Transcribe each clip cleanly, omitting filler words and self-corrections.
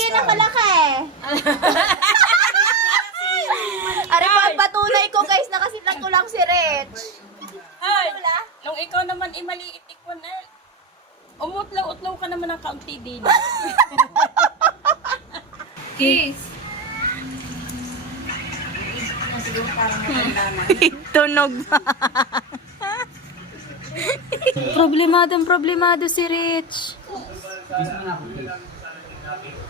ganyan ang kalaki. Ari patunay ko guys, nakasidlang ko lang si Rich. Ay, nung ikaw naman maliit ko na, umutlaw-utlaw ka naman ng kaunti din. Kiss. Siguro parang matanda na. Tunog pa. Problemado si Rich. Kiss mo na ako, kiss.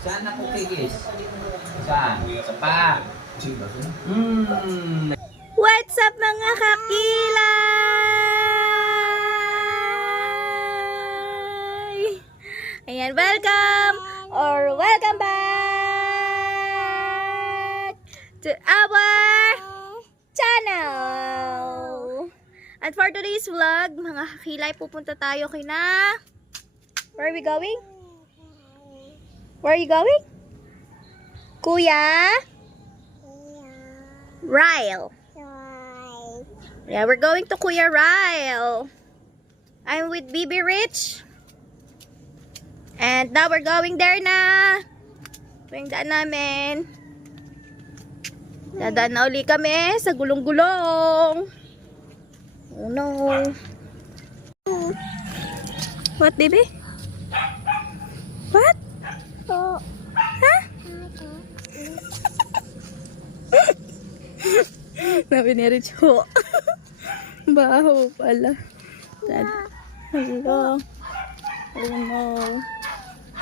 Saan ako kiss? Saan? Sa pa. What's up mga kakilay? Ayan, welcome back to our channel. And for today's vlog, mga kakilay, pupunta tayo kina... Where are we going? Where are you going? Kuya? Ryle. Yeah, we're going to Kuya Ryle. I'm with Bibi Rich. And now we're going there na. Yung daan namin. Dadaan na uli kami sa gulong-gulong. Oh no. What, baby? What? Huh? Sabi ni Rich ho. Baho pala. Hello. Oh no.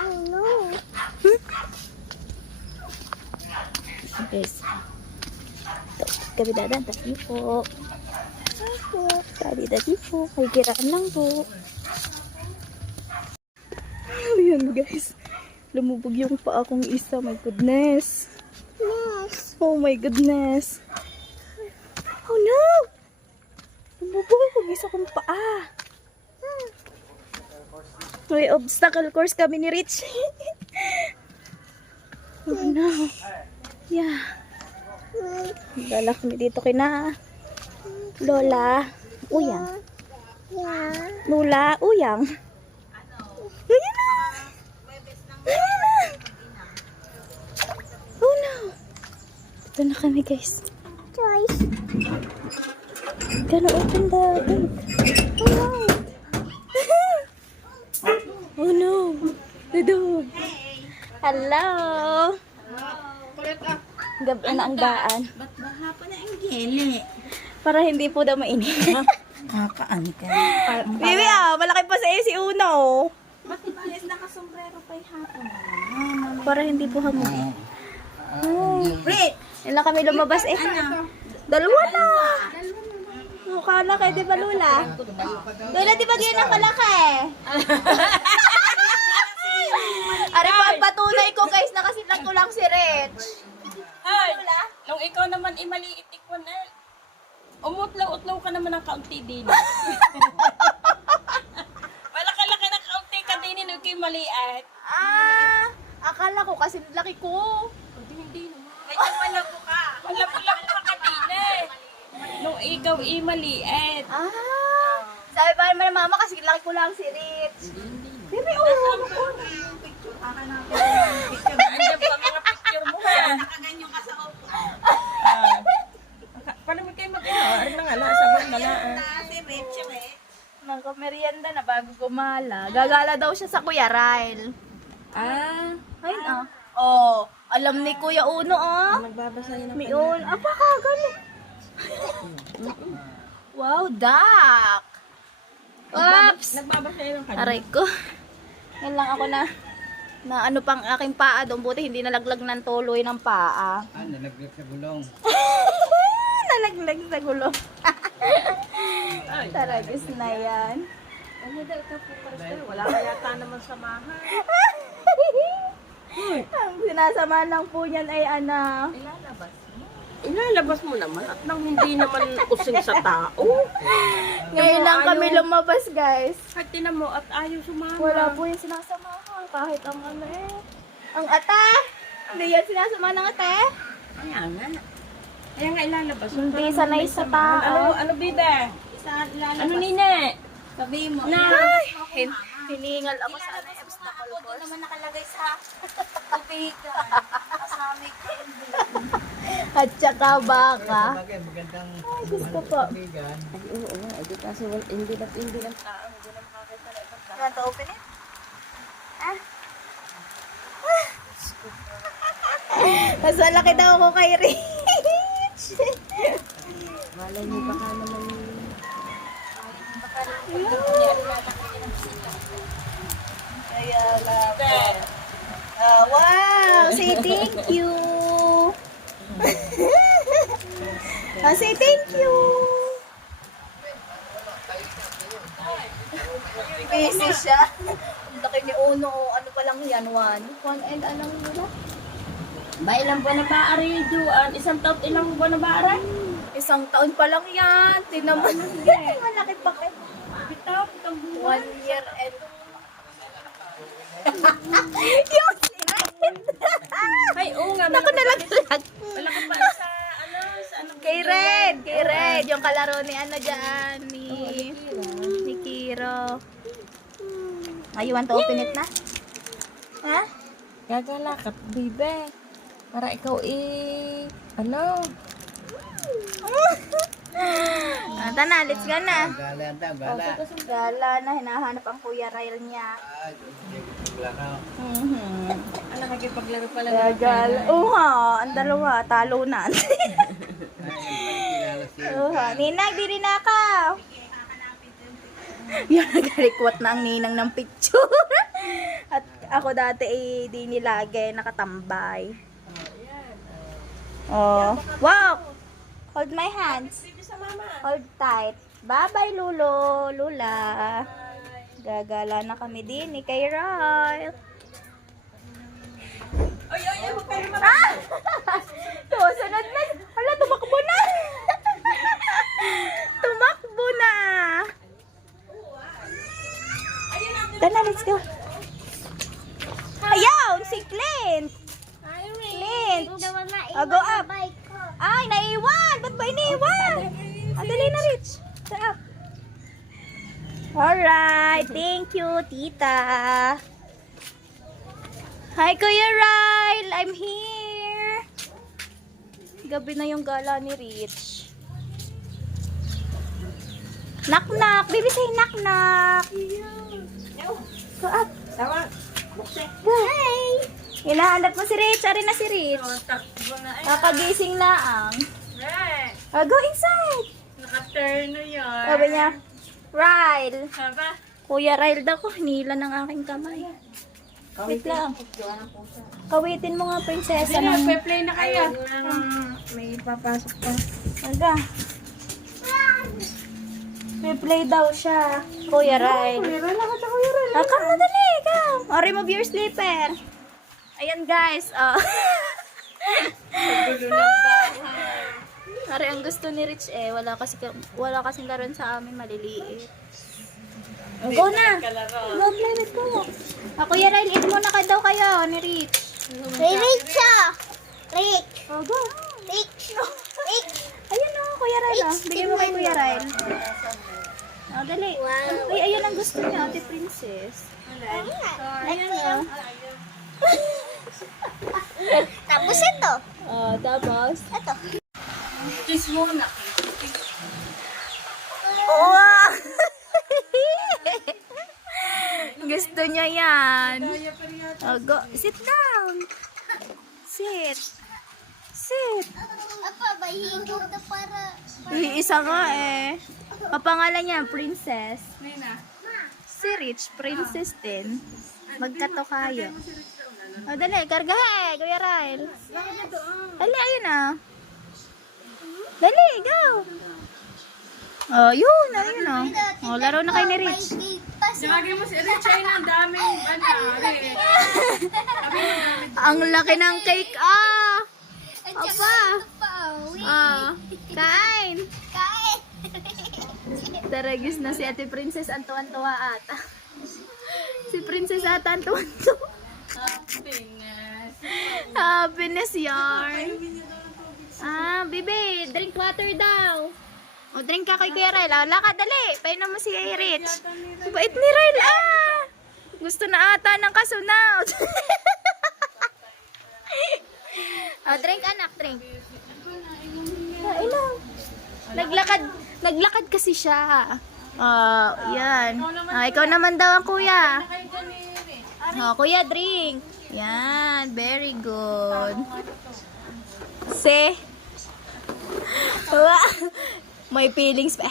Oh no. Guys. Kami dadan. Tadi po. Tadi po. May kiraan lang po. Ayan guys. Lumubog yung paa kong isa. My goodness. Oh my goodness. Oh no! Lumubog yung isa kong paa. May obstacle course kami ni Rich. Oh no. Yeah. Dala kami dito kina Lola Uyang. Lola Uyang. Ayan na! Ayan na! Oh no! Ito na kami guys. Guys. Gonna open the gate. Oh no! Oh no! The dog. Hello! Gabi na ang daan. Ba't baha pa na ang gili? Para hindi po daw mainit. Kakaan ka. Bibi malaki pa sa iyo si Uno. Ba't ibalis nakasombrero pa yung hapon? Para hindi po hamunin. Oh. Rit! Ilan kami lumabas eh? Dalawa na! Mukha na kayo, di ba Lula? Lula, di ba ganyan ang kalaki? Ari patunay ko guys, nakasidlang ko lang si Rich. Ay, nung ikaw naman maliit ko na, umutlaw-utlaw ka naman ng kaunti din. Malaki-laki ng kaunti ka din, nung ikaw maliit. Akala ko kasi laki ko. Hindi naman. Kaya malabo ka. Malabo-labo ka din eh. Nung ikaw maliit. Sabi pa naman ng mama kasi laki ko lang si Rich. Bibi, Andiyan pa mga picture mo ha. Nakaganyo ka sa opo. Paano mo kayo mag-ino? Ano na nga na? Sabon na na. Nagkamerienda na bago gumala. Gagala daw siya sa Kuya Ryle. Ayun alam ni Kuya Uno Nagbabasa yun ng Mion. Apakagano. Wow, duck. Oops. Nagbabasa yun ng kanya. Aray ko. Yan lang ako na ano pang aking paa doon. Buti hindi nalaglag ng tuloy ng paa. Nalaglag sa gulong. Nalaglag sa gulong. Taragis na yan. Ano daw ito po para wala ka yata naman samahan. Ang sinasama lang po niyan ay anak. Ilalabas mo. Ilalabas mo naman at nang hindi naman using sa tao. Ngayon lang kami lumabas guys. At tinan mo at ayaw sumama. Wala po yung sinasamahan kahit ang ano eh. Ang ate! Hindi yan sinasama ng ate? Kaya nga. Kaya nga ilalabas. Hindi sanay sa tao. Ano bibe? Ano nine? Sabi mo. Na! Hiningal ako sa ano, obstacle Doon naman nakalagay sa tubigan. Kasama ko. At saka baka. Bagay, magandang Ay, gusto ko. kaibigan. Ay, oo nga. Ay, kaso hindi lang tao. Hindi na makakita na ibang tao. Want to open it? Ah? Mas malaki daw ako kay Rich. Malay niyo baka naman. Kaya lang. Wow! Say thank you! Say thank you! Busy siya. Ang laki ni Uno. Ano pa lang yan? One and anong mula? Ba, ilang buwan na ba ari Juan? Isang taon, ilang buwan na ba ari? Isang taon pa lang yan. Tinaman. Malaki pa kayo. Bitaw, itong buwan. 1 year and... Yung sinakit. Ay, oo nga. Naku, nalaglag. Wala ka pa sa ano, sa ano. Kay Red. Kay Red. Yung kalaro ni ano dyan. Ni Kiro. Ay, you want to open it na? Ha? Gagalakat, bibe. Para ikaw ano? Ata na, let's go na. Gala daw, gala. Gala na, hinahanap ang Kuya Rail niya. Lakaw. Ano, nakipaglaro pala Gagal. Ang dalawa, talo na. Ninang, diri na ka. Yan, nagalikwat na ang ninang ng picture. At ako dati di nilagay, nakatambay. Oh. Wow! Hold my hands. Hold tight. Bye-bye, Lulo. Lula. Gagala na kami din ni kay Roy. Ay, huwag kayo Ah! Susunod na. Hala, tumakbo na. Tumakbo na. Tara, let's go. Ayaw, si Clint. Clint. Go up. Ay, naiwan. Ba't ba iniwan? Dali na, Rich. Up. Alright. Thank you, tita. Hi, Kuya Ryle. I'm here. Gabi na yung gala ni Rich. Knock-knock. Baby, say knock-knock. Go up. Tama. Hi. Hinahanap mo si Rich. Ari na si Rich. Takbo na Kakagising na ang. Right. Go inside. Naka-turn na yun. Sabi niya, Ryle. Haba? Kuya Ryle daw ko. Hinila ng aking kamay. Wait lang. Kawitin mo nga, prinsesa. Sino, ng... play na kayo. May papasok pa. Aga. Play daw siya. Kuya Ryle. Meron ako sa Kuya Ral. Come na dali, come. Remove your slipper. Ayan guys. Gulo ng bahay. Ari, ang gusto ni Rich wala kasi laruan sa amin, maliliit. Go na. Go play with ko. Kuya Ryle, eat muna daw kayo ni Rich. Rick siya! Rick! Go. Rick! Rick! Ayun o, Kuya Ryle. Bigyan mo kay Kuya Ryle. Dali. Ay, ayun ang gusto niya, Ate Princess. Ayan o. Tapos ito. Tapos? Ito. Kiss muna. Wow! Gusto niya yan. Go. Sit down. Sit. Sit. Apa, bahingog na para... Isa nga Papangalan niya, Princess. Nina. Si Rich, Princess din. Magkato kayo. Dali, karga Kuya Ryle. Dali, ayun na. Dali, go. Yun, ayun na. Laro na kayo ni Rich. Lagi mo si Rich ay ang daming Ang laki ng cake, Apa. Kain. Kain! Taragis na si Ate Princess ang tuwan-tuwa ata. Si Princess ata ang tuwan-tuwa. Happiness yarn. Bibi, drink water daw. Drink ka kay Kuya Ryle. Lakad, dali. Painom mo si Rich. Bait ni Ryle, Gusto na ata ng kasunod. Drink anak, drink. Ilang. Naglakad kasi siya. Yan. Ikaw naman daw ang kuya. Kuya, drink. Yan, very good. May feelings pa.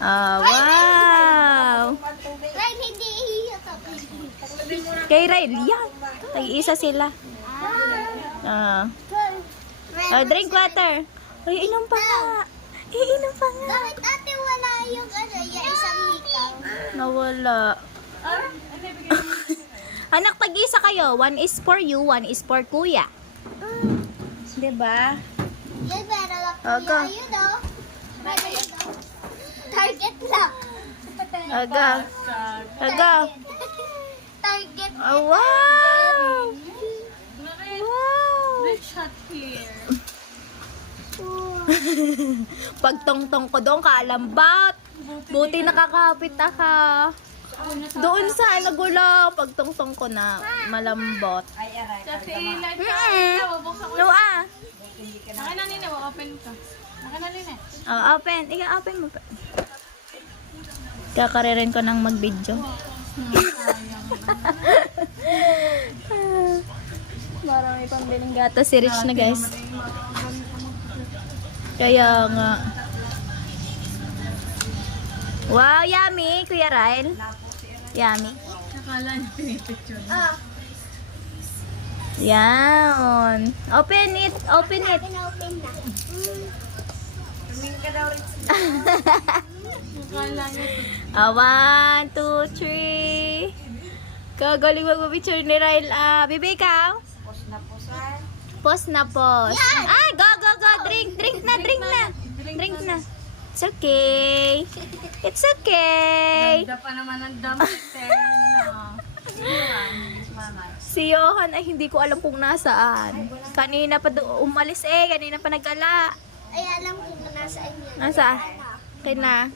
Wow. Ryan, hindi iiyak ako. Kay Ryle, yan. Tag-isa sila. Drink water. Ay, inom pa nga. Inom pa nga. Bakit ate wala yung isang hikaw? Nawala. Anak, tag-isa kayo. One is for you, one is for kuya. Diba? Yan, pero lang Aga. kuya, yun o. Target lang. Aga. Target. Oh, wow. Wow. Shot here. Pagtongtong ko doon, kaalambat. Buti nakakapit ka. Doon sa nagula, pagtongtong ko na malambot. Kasi ilan ka. Buksan ko. No, Naka na nina, open ka. Naka na nina. Open. Open mo pa. Kakaririn ko ng mag-video. Parang may pambiling gatas si Rich na, guys. Kaya nga. Wow, yummy, Kuya Ryle. Yummy. Nakala niya pinipicture. Yan. Open it. Open it. Open na. Nakala niya. 1, 2, 3. Kagaling mag-picture ni Ryle. Bibi, ikaw? Post na post. Go. Drink na. Drink na. It's okay. It's okay. Ganda pa naman ang damit eh. Si Johan ay hindi ko alam kung nasaan. Kanina pa umalis kanina pa nagala. Ay, alam ko na nasaan yun. Nasa? Kina.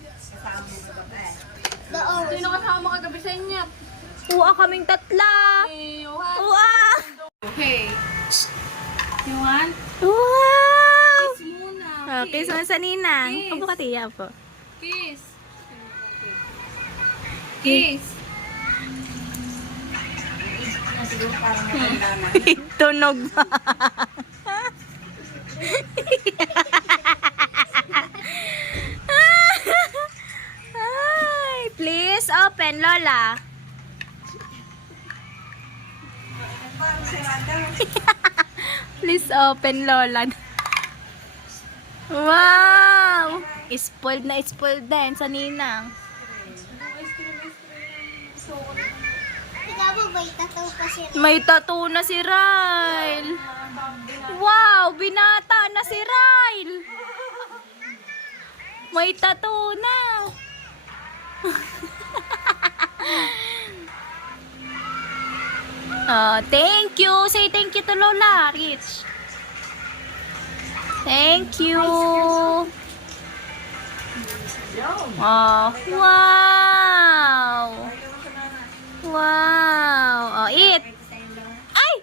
Doon. Sino kasama kagabi sa inyo? Uwa kaming tatla. Si Johan. Uwa. Okay. You want? Wow. Kiss muna. Okay, so sa ninang. Kiss. Kapo ka tiya po. Kiss. Kiss. Tunog pa. Ay, please open, Lola. Please open, Lola. Wow! Spoiled na din sa ninang. Ikaw ba ba itataw pa siya? May tattoo na si Ryle. Wow! Binata na si Ryle. May tattoo na. Thank you. Say thank you to Lola, Rich. Thank you. Wow. Wow. Eat. Ay!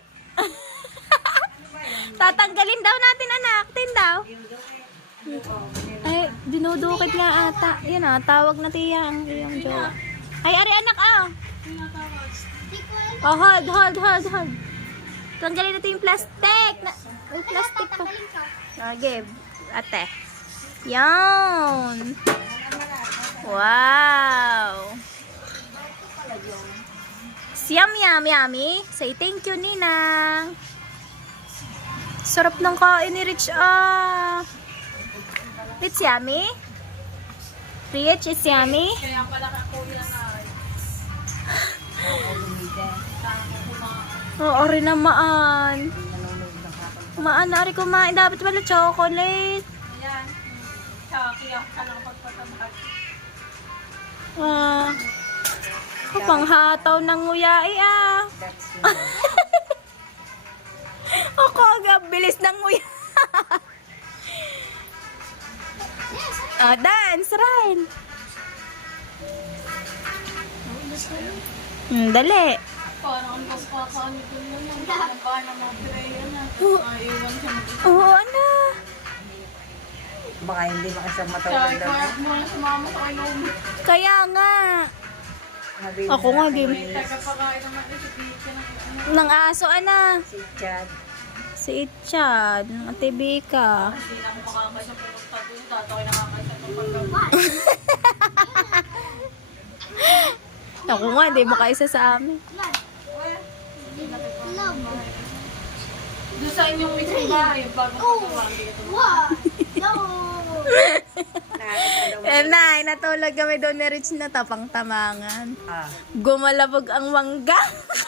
Tatanggalin daw natin, anak. Tin daw. Ay, dinudukit nga ata. Yan tawag na tiya ang iyong jowa. Ay, ari anak hold. Tanggalin natin yung plastic. May plastic pa. Give. Ate. Yan. Wow. Yummy. Say thank you, Ninang. Sarap ng kain ni Rich. It's yummy. Rich, it's yummy. Kaya pala kakuya na. Oo rin naman. Ari kumain. Dapat wala chocolate. Ayan. Kaya ka lang pagpatamad. Panghataw ng nguyai Ako agad bilis ng nguya. Dance, Ryan. Dali. Parang ang pagkakaano ko naman. Parang na mga na. Ayawan siya mag- Oo, ano? Baka hindi makasama Kaya matawag daw. ikaw mo na sumama sa ilong. Kaya nga. Ako nga, game. Tagapakain naman ito. Pizza na Nang aso, ana. Si Chad. Si Itchad. Ng Ate Bika. Hindi na ako makakasya pumunta doon. Tatawin nakakasya ng pagkakas. Ako nga, hindi makaisa sa amin. Doon sa inyong mismong bahay. Bago pagkakas. Wow! No! Nay, natulog kami doon ni Rich na tapang-tamangan. Ah. Gumalabog ang mangga.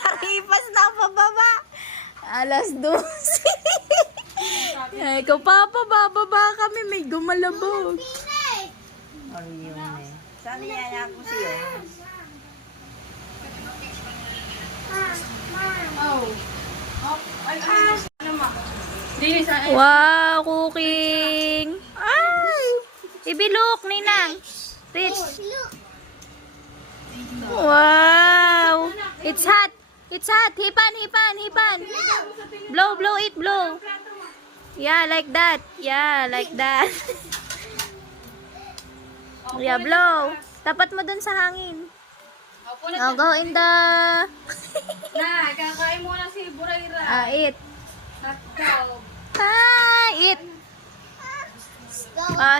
Karipas na pababa. Alas 12. Ay, ikaw, Papa, bababa kami. May gumalabog. Ano yun eh. Saan niyaya ko siya? Oh. Ay, ano ma? Dili sa Wow, cooking. Ay! Ibilok, Ninang. Rich. Wow. It's hot. It's hot. Hipan, hipan, hipan. Blow, blow it, blow. Yeah, like that. Yeah, like that. Yeah, blow. Tapat mo dun sa hangin. Now go in the... Na, kakain muna si Burayra. eat. Hotdog. Eat.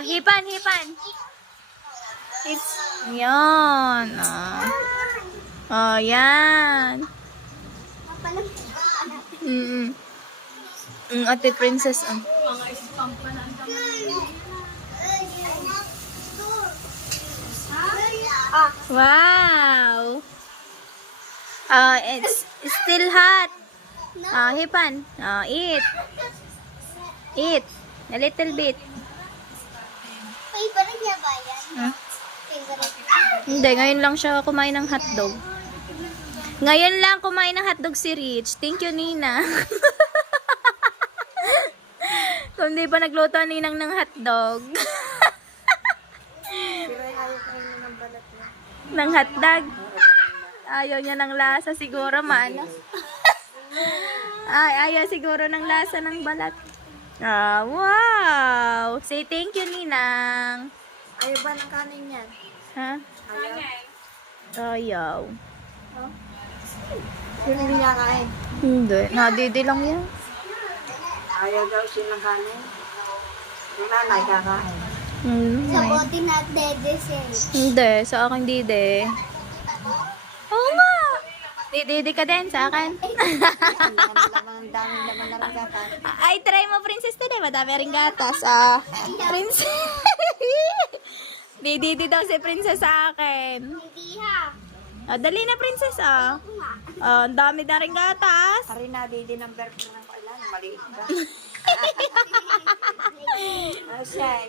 Hipan, hipan. It's... Yan. Yan. Ate Princess. Mga isang pa na ang Wow. It's still hot. Hipan. Eat. Eat. A little bit. Favorite niya ba yan? Favorite. Hindi, ngayon lang siya kumain ng hotdog. Ngayon lang kumain ng hotdog si Rich. Thank you, Nina. Kung di pa nagluto ang Ninang ng hotdog. Pero ayaw ko rin ng balat na. Ng hotdog. Ayaw niya ng lasa siguro, maano. Ayaw siguro ng lasa ng balat. Wow! Say thank you, Ninang. Ayaw ba ng kanin yan? Ha? Ayaw. Sino hindi niya kain? Hindi. Nadidi lang yan. Ayaw daw siya ng kanin. Yung nanay kakain. Sa bote na dedesel. Hindi. Sa akin, didi. Oo nga. Didi ka din sa akin. Ang daming laman na rin gatas. Ay, try mo, Princess, today. Madami rin gatas. Princess. Didi daw si Princess sa akin. Hindi ha. Dali na, Princess, ang dami na rin gatas. Ari na, di ng berko ng kailan. Maliit ka. Ano siya?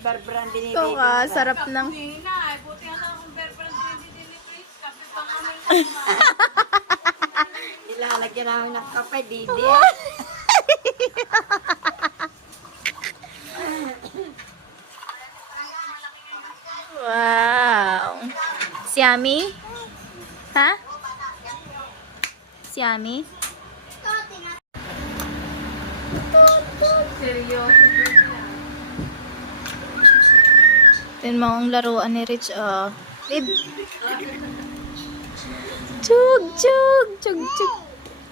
Berberan din Ito ka, sarap ng... Nina, buti nga na akong berbrand hindi Chris. Kape pa namin. Nilalagyan namin ng kape, didi. Wow. Siami? Ha? Siami? Seryoso. Ito mo ang laruan ni Rich, Babe. Chug, chug, chug, chug.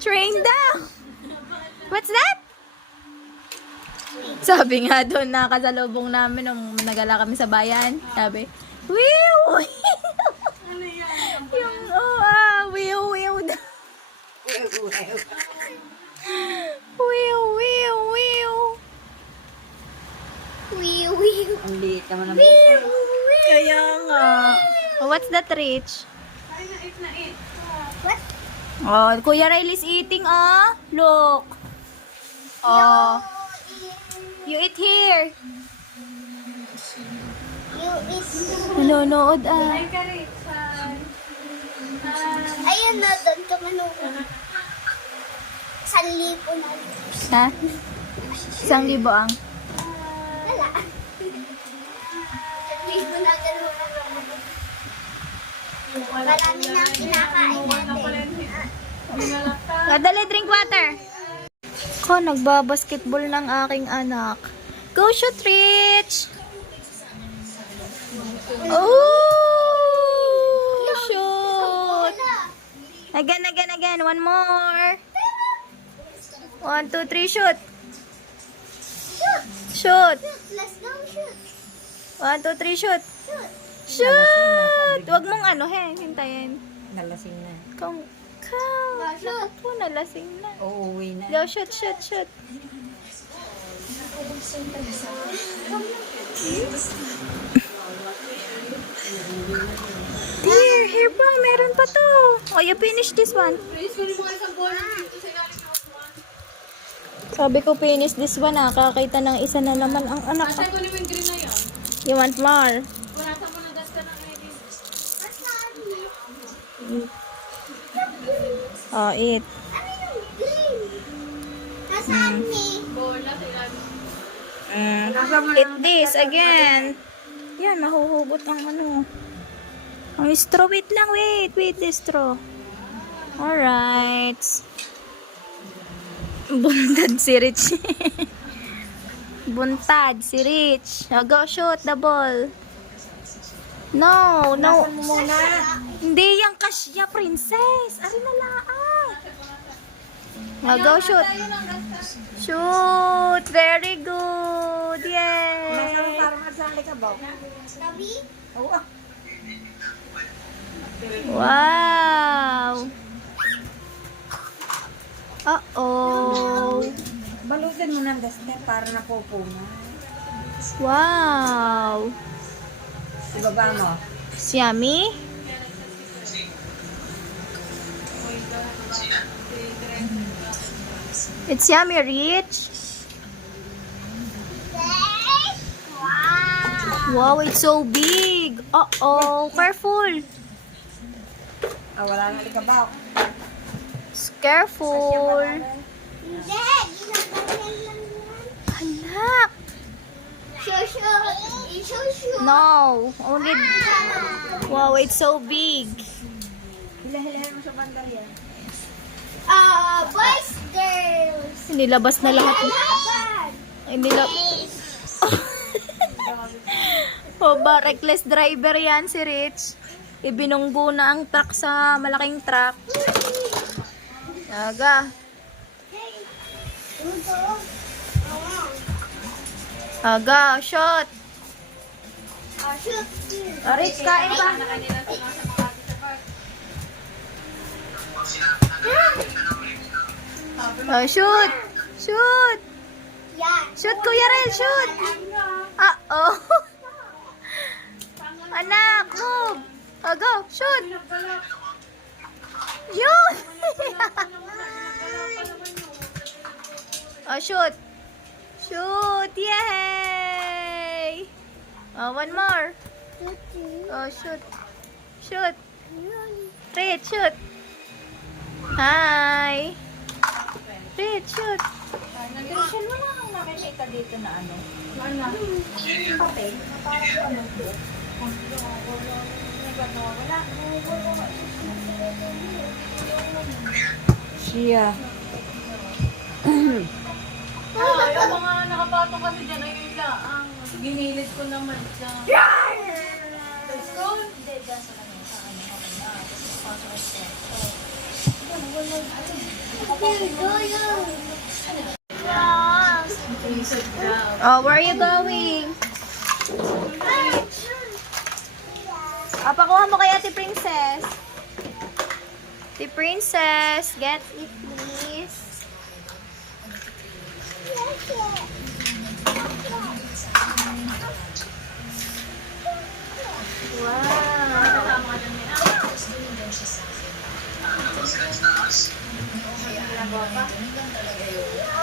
Train down. What's that? Sabi nga doon, nakasalubong namin nung nagala kami sa bayan. Sabi, wiw! Yung, wiw, wiw. Wiw, wiw, wiw. Wiw, wiw. Ang liit naman ng buso. Kaya nga. What's that, Rich? What? Oh, Kuya Riley's eating, Look. You eat here. You is... Nanonood, Ayun na, doon ka manuha. 1,000 na. Ha? 1,000 ang. Wala. 1,000 na ganun. Marami na ang kinakain natin. Dali, drink water. Ako, nagbabasketball ng aking anak. Go shoot, Rich! Oh! Shoot! Again. One more. 1, 2, 3, shoot! Shoot! Let's go shoot. 1, 2, 3, shoot! Shoot! Huwag mong hintayin. Nalasing na. Kung, Shoot. ako nalasing na. Uuwi na. Go, shoot. Here pa, meron pa to. Oh, you finish this one. Sabi ko finish this one, kakakita ng isa na naman ang anak ko. You want more? Oh, eat. Ano yung green? Nasaan ni? Eat this again. Yan, mahuhugot ang ano. Ang straw, wait lang, wait the straw. Alright. Buntad si Rich. Buntad si Rich. Oh, go shoot the ball. No. Hindi yung kasya, princess. Ari na laan. Oh, go shoot. Shoot. Very good. Yay. Parang asali ka ba? Tabi? Oo. Wow. Uh-oh. Balutin mo ng daste para napupuna. Wow. Ibaba mo. Yummy. It's yummy, Rich. Wow, it's so big. Uh-oh. Careful. Wala na ikabaw. Careful. Hindi. Ginagawa lang yan. Anak. Shoot. No. Only... Wow, it's so big. Hilahilahin mo sa bandar yan. Boys, girls. Nilabas na lahat. Laban. Oh, ba, reckless driver yan si Rich. Ibinunggo na ang truck sa malaking truck. Aga. Aga, shot. Shoot. Rich, kain pa. Shoot. Shoot. Yan. Shoot, Kuya Rel, shoot. Uh-oh. Anak, move. Go, shoot. Yun. Shoot. Shoot, yay. One more. Shoot. Shoot. Red, shoot. Hi. Red, shoot. Christian, wala kang nakikita dito na ano? Papel? Parang ano to? Siya. Yung mga nakapatong kasi dyan ay yun lang. Ginilit ko naman siya. Let's go. Oh, where are you going? Pakuha mo kay Ate Princess. Ate Princess, get it please. Wow.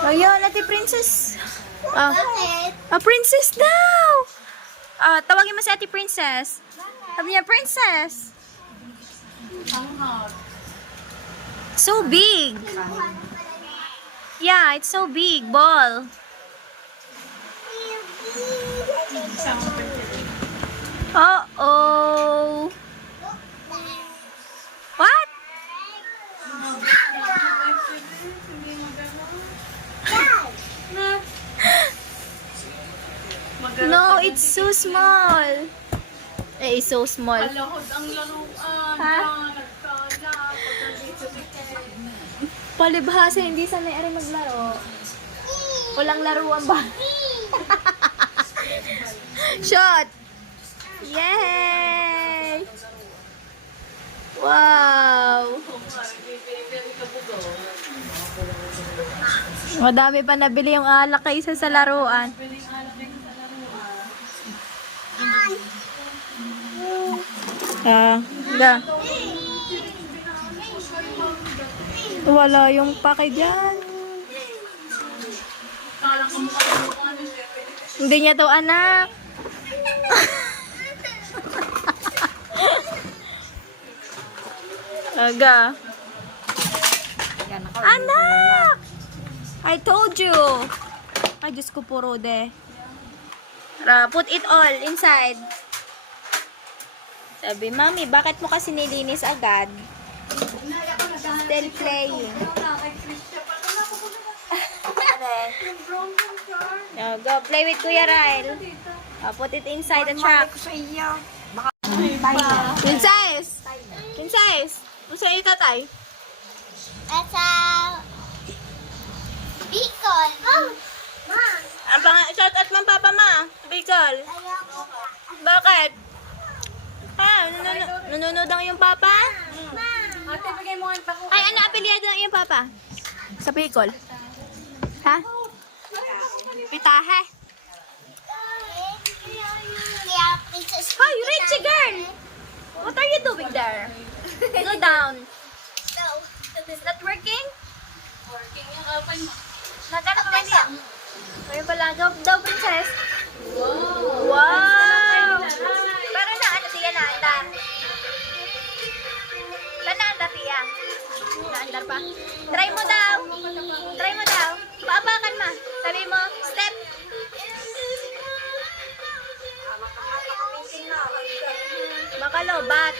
Ayun, Ate Princess. Bakit? Princess daw! Tawagin mo si Ate Princess. Sabi niya, Princess. So big. Yeah, it's so big. Ball. Uh-oh. so small. Eh, so small. Alahod ang laruan. Ha? Nagkala. Pagkandito si Ken. Palibhasa, hindi sanay ari maglaro. Walang laruan ba? Shot! Yay! Wow! Madami pa nabili yung alak kaysa sa laruan. Ga. Wala yung pake dyan. Hindi niya to anak. Aga. Anak! I told you. Ay, Diyos ko po, Rode. Put it all inside. Sabi, Mami, bakit mo kasi nilinis agad? Still playing. Go, play with Kuya Ryle. Put it inside the truck. Princess! Princess! Ano sa'yo tatay? At sa Bicol. Oh, ma. Shout out mong papa ma. Bicol. Ayoko pa. Bakit? Ha? Nanonood ang iyong papa? Ate, bigay mo ang pako. Ay, ano apelyado ng iyong papa? Sa Bicol? Ha? Pitahe. Kaya princess. Hi, Richie girl! What are you doing there? Go down. So, Is that working? Working yung open mo. Naghanap ba niya? Ayun pala, daw princess. Wow! Pero na, ano siya naandar? Saan naandar siya? Naandar pa? Try mo daw. Try mo daw. Paapakan ma. Sabi mo, step. Baka lobat.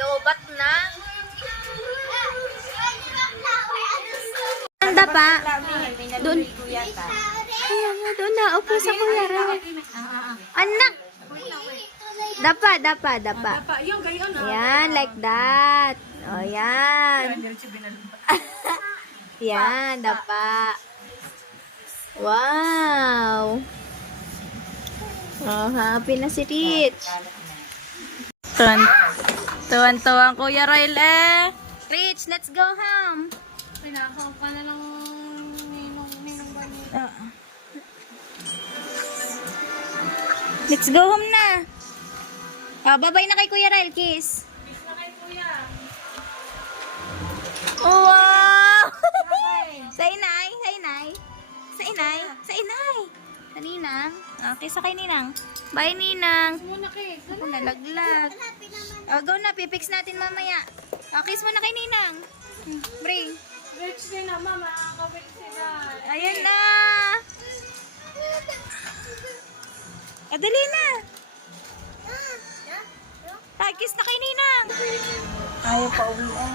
Lobat na. Anda pa. Doon. Ayan na, doon na. Upo sa kuya Ray. Anak. Dapa. Pa, yung gayon ah. Yan, like that. O, yan. Yan, dapa. Wow. Oh, happy na si Rich. Tuwan-tuwan Kuya Ryle eh. Rich, let's go home. Pinakaw pa na ng ninong ba niya? Let's go home na. Bye-bye na kay Kuya Ryle, kiss. Kiss na kay kuya. Wow! Sa inay, sa inay. Sa inay, sa inay. Sa Ninang. Kiss sa kay Ninang. Bye, Ninang. Muna kiss. Ako nalaglag. Go na, pipix natin mamaya. Kiss mo na kay Ninang. Bring. Rich din na mama. Makakabit sila. Ayan na. Dali na. Kiss na kay Ninang. Ayaw pa uwian.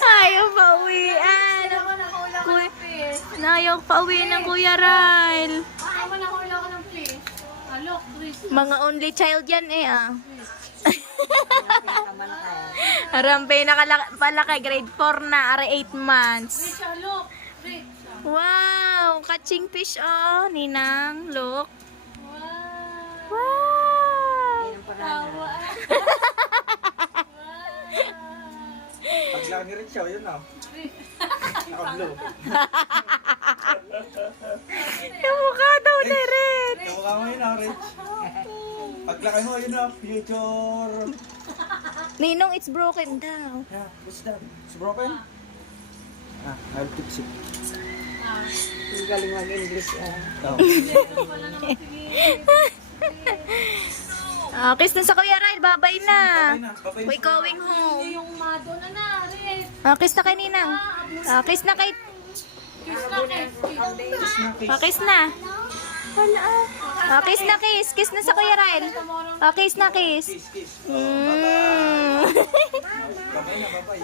Ayaw pa uwian. Ako nakahula ko ng fish. Ayaw pa uwian ng Kuya Ryle. Ako nakahula ko ng fish. Alok, Chris. Mga only child yan eh Rampay nakalaki, grade 4 na, are 8 months. Rich, alok. Rich. Wow, catching fish Ninang, look. Wow. Wow. Tawa. Paglaki ni Rich, yun na. Naka-blue. Yung mukha daw ni Red. Kamukha mo yun, Rich. Paglaki mo, yun na. Future. Ninong, it's broken daw. Yeah, what's that? It's broken? I'll fix it. Ang galing mag-English. No. Kiss na sa Kuya Ryle, bye-bye na. Babay na. We're going home. Yung mado na na, Rich. Kiss na kay Ninang. Kiss na kay... Kiss na kiss. Kiss na. Kiss na, kiss. Kiss na sa Kuya Ryle. Kiss na, kiss. Kiss, kiss. Mm. Babay na, babay.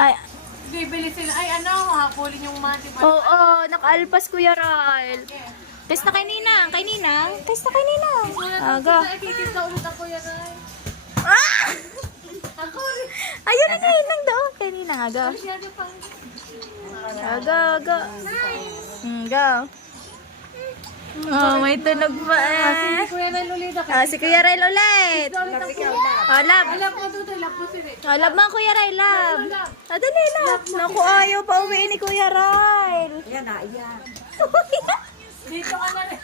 Ay, bibili sila. Ay, ano, habulin yung mati. Oo, nakaalpas Kuya Ryle. Test na kay Ninang. Kay Ninang. Test na kay Ninang. Aga. Kikita ulit ako yan ay. Ah! Ako rin. Ayun na Ninang doon. Kay Ninang. Aga. Masyado pa. Aga, aga. Go. Oh, may tunog pa eh. Kuya na lulida ka. Si Kuya Ryle ulit. Oh, lab. Lap mo doon, lap mo sila. Oh, lab mo Kuya Ryle, lab. Ah, dali lab. Naku, ayaw pa uwi ni Kuya Ryle. Yan na, yan. Dito ka na rin.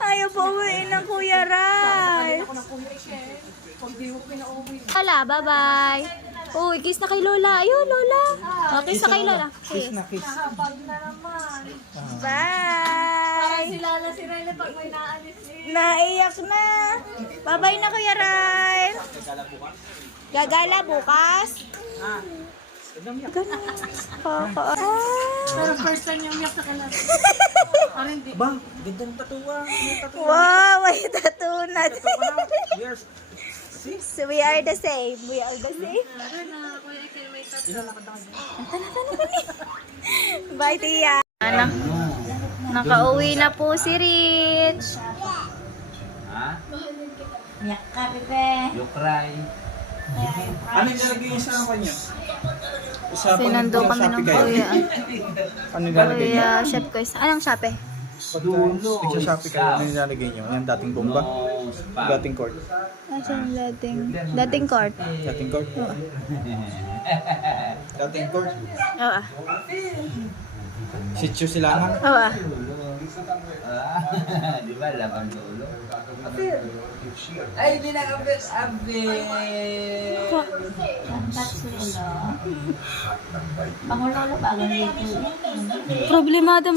Ayaw pa uwi ng Kuya Ryle. Lola, bye-bye. Uy, kiss na kay Lola. Ayun, Lola. Oh, kiss na kay Lola. Kiss. Pag na naman. Bye. Si Lala, si Rayla pag may naalis eh. Naiyak na. Bye-bye na Kuya Ryle. Gagala bukas? Ganun. Pero first time yung miyak sa kalat. Parang hindi. Ba, gandang tatuwa. May tatuwa. Wow, may tattoo na. Yes. So we are the same. We are the same. Bye, Tia. Nakauwi na po si Rich. Ha? Miyak ka, Pepe. You cry. Ano yung nilagay niya sa kanya? Sinando kami ng kuya. Ano yung nilagay niya? Kuya Chef Kois. Anong sape? Dulo. Nagsasabi kayo, ano yung nilagay niyo? Yung dating bomba? Dating court? Asan dating court? Dating court? Dating court? Oo. Sityo Silangan? Oo. Di ba, labang dulo? Ay, di na abis. Pangulolo, bagong lito.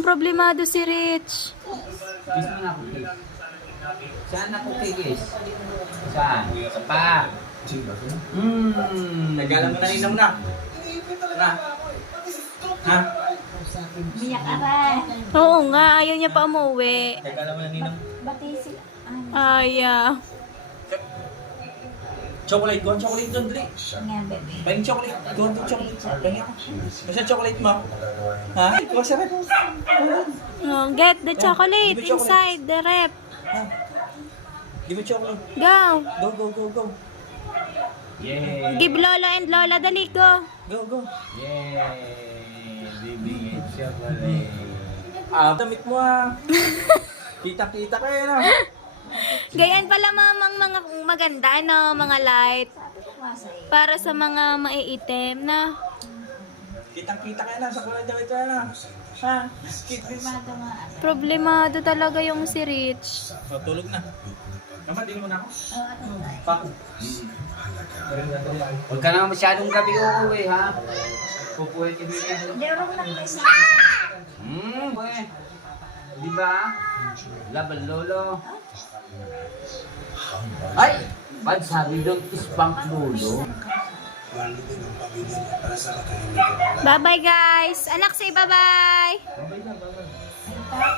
Problemado si Rich. Kiss mo na ako, kiss. Saan ako kikis? Saan? Sa pa. Nagalang mo na rin na. Na? Ha? Miyak ka ba? Oo nga, ayaw niya pa umuwi. Nagalang mo na ninang. Bati sila. Ayaw. Chocolate, go on chocolate doon, dali. Nga, bebe. Pahing chocolate, go on chocolate. Pahing ako. Basta chocolate mo. Ha? Masarap. Oh, get the chocolate Give me chocolate. inside the rep. Give me chocolate. Go. Go, go, go, go. Yay! Give Lola and Lola, dali go. Go, go. Yay! Bibigyan siya pala eh. Damit mo Kita-kita kayo na. Gayan pala mamang mga maganda, no? Mga light. Para sa mga maiitim na. Kitang-kita kayo na. Sa kulay damit kayo na. Ha? Primado nga. Problemado talaga yung si Rich. So, tulog na. Mama, din mo na ako. Oo, ato tayo. Pako. Huwag ka na masyadong gabi uuwi, ha? Pupuwit ka din. Hindi, orong na kayo sa Pwede. Di ba? Laban lolo. Ay! Ba't sabi doon ispang lolo? Bye-bye guys. Anak, say bye-bye.